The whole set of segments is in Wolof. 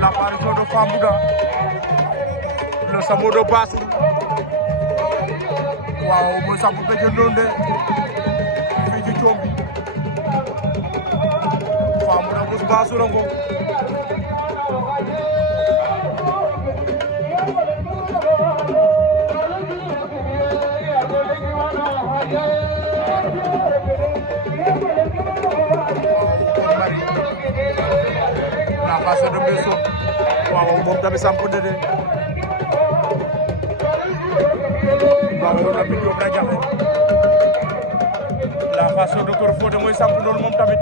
l'apparition de Famouda, le Samo de Bassou. Waaw mooy Sambu Béjjën noonu de fii ci coom bi Famouda bus Bassou rango la face de Mbesso waaw moom tamit samp de waaw la bi Diop la jaxe la face de Kër Fodé mooy samp loolu moom tamit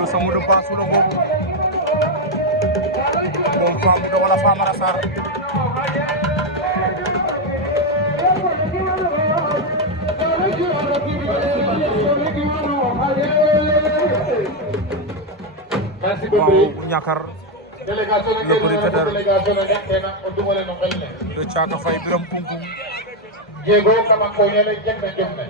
le Samo de Bassou la boobu moom Famouda wala Famara Sarr waaw Ñakar le président de Thiaka Faye Biram Kunkum Diego kama ko yele jekna jomne